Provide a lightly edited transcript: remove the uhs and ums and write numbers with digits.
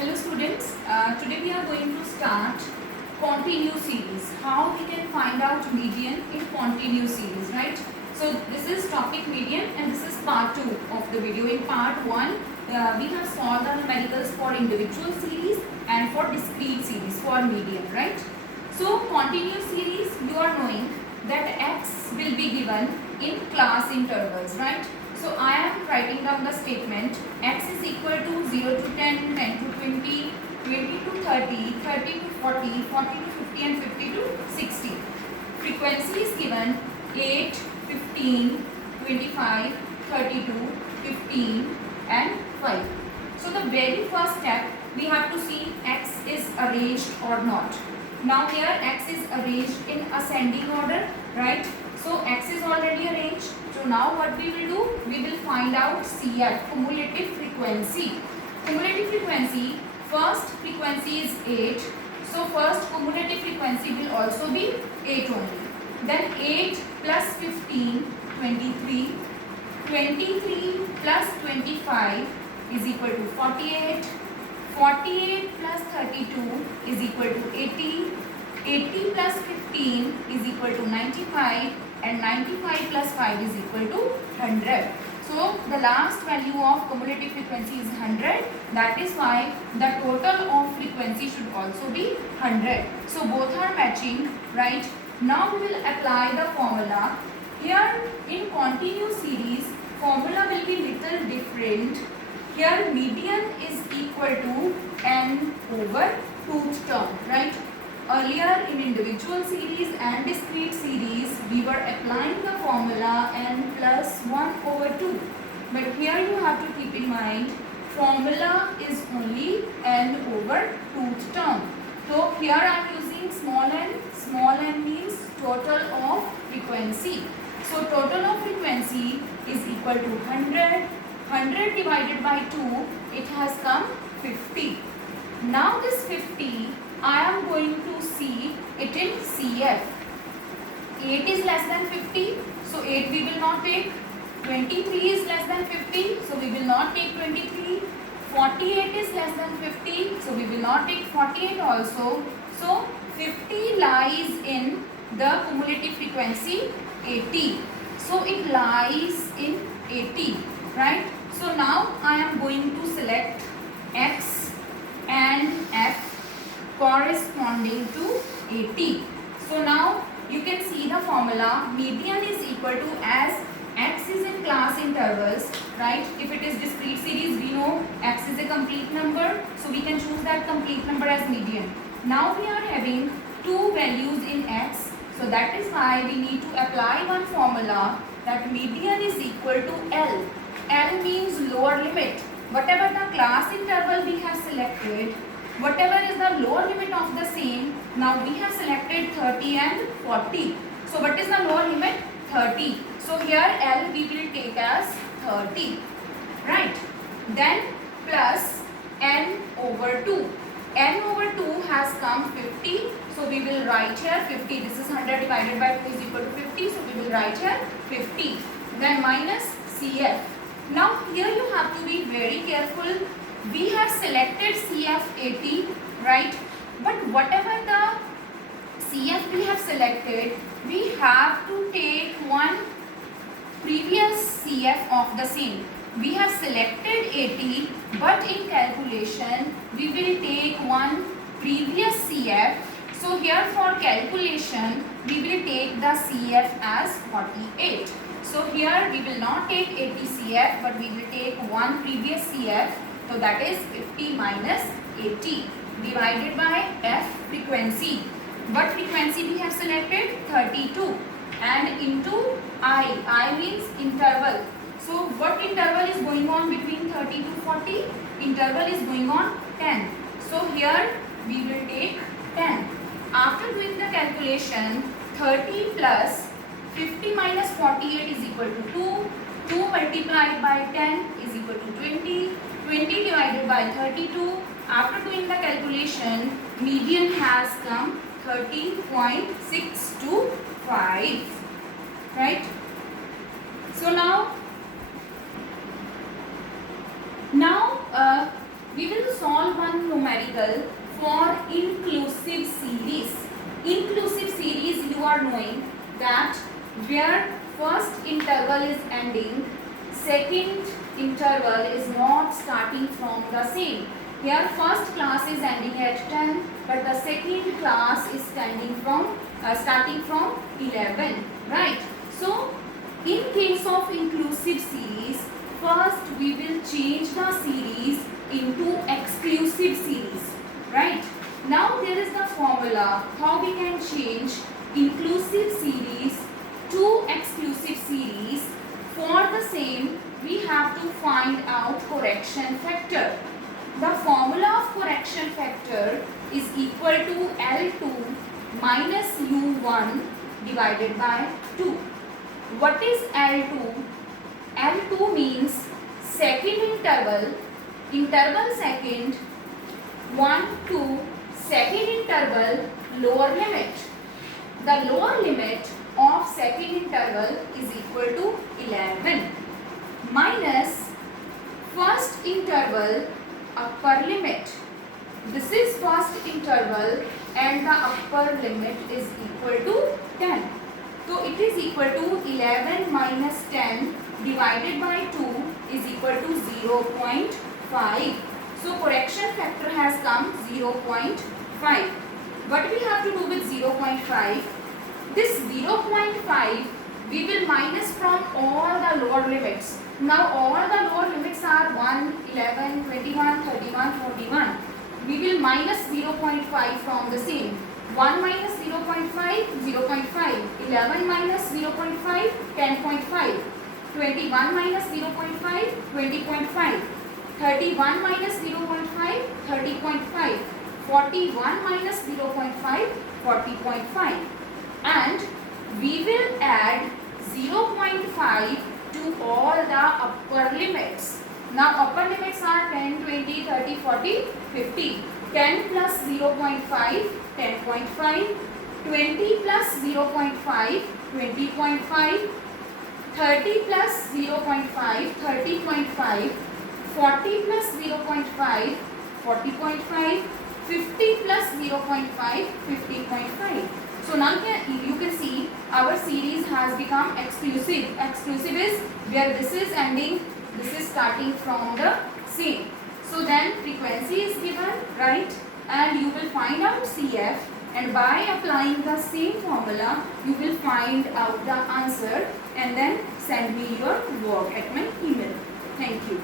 Hello students, today we are going to start continuous series. How we can find out median in continuous series, right? So this is topic median and this is part 2 of the video. In part 1, we have solved the numericals for individual series and for discrete series for median, right? So continuous series, you are knowing that x will be given in class intervals, right? So I am writing down the statement x is equal to 0 to 10, 10 to 20, 20 to 30, 30 to 40, 40 to 50 and 50 to 60. Frequency is given 8, 15, 25, 32, 15 and 5. So the very first step we have to see x is arranged or not. Now here x is arranged in ascending order, right? So x is already arranged. So now what we will do? We will find out CF, cumulative frequency. Cumulative frequency, first frequency is 8. So first cumulative frequency will also be 8 only. Then 8 plus 15, 23. 23 plus 25 is equal to 48. 48 plus 32 is equal to 80. 80 plus 15 is equal to 95. And 95 plus 5 is equal to 100. So the last value of cumulative frequency is 100. That is why the total of frequency should also be 100. So both are matching, right? Now we will apply the formula. Here in continuous series, formula will be little different. Here median is equal to n over tooth term, right? Earlier in individual series and discrete series, we were applying the formula n plus 1 over 2. But here you have to keep in mind, formula is only n over tooth term. So here I am using small n means total of frequency. So total of frequency is equal to 100. 100 divided by 2, it has come 50. Now this 50, I am going to see it in CF. 8 is less than 50, so 8 we will not take. 23 is less than 50, so we will not take 23. 48 is less than 50, so we will not take 48 also. So 50 lies in the cumulative frequency 80. So it lies in 80, right? So now I am going to select x and f corresponding to 80. So now you can see the formula. Median is equal to, as x is in class intervals, right? If it is discrete series, we know x is a complete number, so we can choose that complete number as median. Now we are having two values in x, so that is why we need to apply one formula, that median is equal to L. L means lower limit. Whatever the class interval we have selected, whatever is the lower limit of the same, now we have selected 30 and 40. So what is the lower limit? 30. So here L we will take as 30, right? Then plus n over 2. N over 2 has come 50. So we will write here 50. This is 100 divided by 2 is equal to 50. So we will write here 50. Then minus CF. Now here you have to be very careful. We have selected CF 80, right? But whatever the CF we have selected, we have to take one previous CF of the same. We have selected 80, but in calculation we will take one previous CF. So here for calculation we will take the CF as 48. So here we will not take 80 CF, but we will take one previous CF. So that is 50 minus 80 divided by f frequency. What frequency we have selected? 32. And into I means interval. So what interval is going on between 30 to 40? Interval is going on 10. So here we will take 10. After doing the calculation, 30 plus 50 minus 48 is equal to 2. 2 multiplied by 10 is equal to 20. 20 divided by 32. After doing the calculation, median has come 30.625, right? So now we will solve one numerical for inclusive series. Inclusive series, you are knowing that where first interval is ending, second interval is not starting from the same. Here first class is ending at 10, but the second class is starting from 11, right? So in case of inclusive series, first we will change the series into exclusive series, right? Now there is the formula how we can change inclusive series to exclusive series. For the same, we have to find out correction factor. The formula of correction factor is equal to L2 minus U1 divided by 2. What is L2? L2 means second interval, interval second, 1, 2, second interval, lower limit. The lower limit of second interval is equal to 11 minus first interval upper limit. This is first interval and the upper limit is equal to 10. So it is equal to 11 minus 10 divided by 2 is equal to 0.5. So correction factor has come 0.5. What we have to do with 0.5? This 0.5 we will minus from all the lower limits. Now all the lower limits are 1, 11, 21, 31, 41. We will minus 0.5 from the same. 1 minus 0.5, 0.5. 11 minus 0.5, 10.5. 21 minus 0.5, 20.5. 31 minus 0.5, 30.5. 41 minus 0.5, 40.5. And we will add 0.5 to all the upper limits. Now upper limits are 10, 20, 30, 40, 50. 10 plus 0.5, 10.5. 20 plus 0.5, 20.5. 30 plus 0.5, 30.5. 40 plus 0.5, 40.5. 50 plus 0.5, 50.5. So now you can see our series has become exclusive. Exclusive is where this is ending, this is starting from the same. So then frequency is given, right? And you will find out CF, and by applying the same formula, you will find out the answer and then send me your work at my email. Thank you.